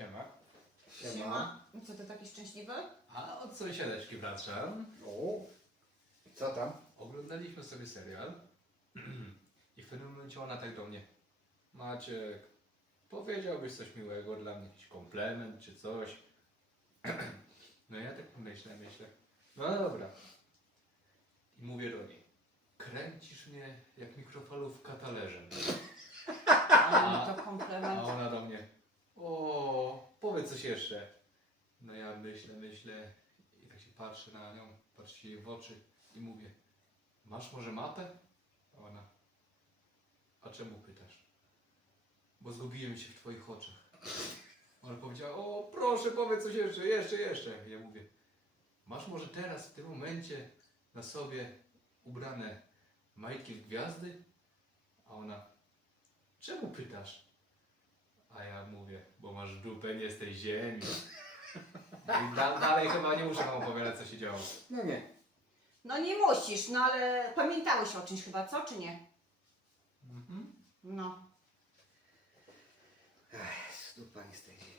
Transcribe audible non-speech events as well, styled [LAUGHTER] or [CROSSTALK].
Siema. Siema. No Co ty taki szczęśliwy? A od sąsiadeczki wracam. O, co tam? Oglądaliśmy sobie serial. [CLEARS THROAT] I w pewnym momencie ona tak do mnie. Maciek, powiedziałbyś coś miłego dla mnie, jakiś komplement czy coś. [CLEARS THROAT] No ja tak myślę, myślę. No dobra. I mówię do niej. Kręcisz mnie jak mikrofalówka talerzem. Ale mi to A komplement. ona do mnie. O, powiedz coś jeszcze. No ja myślę, myślę i tak się patrzę na nią, patrzę się jej w oczy i mówię. Masz może mapę? A ona. A czemu pytasz? Bo zgubiłem się w twoich oczach. Ona powiedziała, o proszę powiedz coś jeszcze, jeszcze, jeszcze. I ja mówię, masz może teraz w tym momencie na sobie ubrane majtki w gwiazdy? A ona, czemu pytasz? A ja mówię, bo masz dupę, nie z tej ziemi. [LAUGHS] I da, dalej chyba nie muszę wam opowiadać, co się działo. No nie. No nie musisz, no ale pamiętałeś o czymś chyba, co czy nie? Mhm. No. Ech, stupa nie z tej ziemi.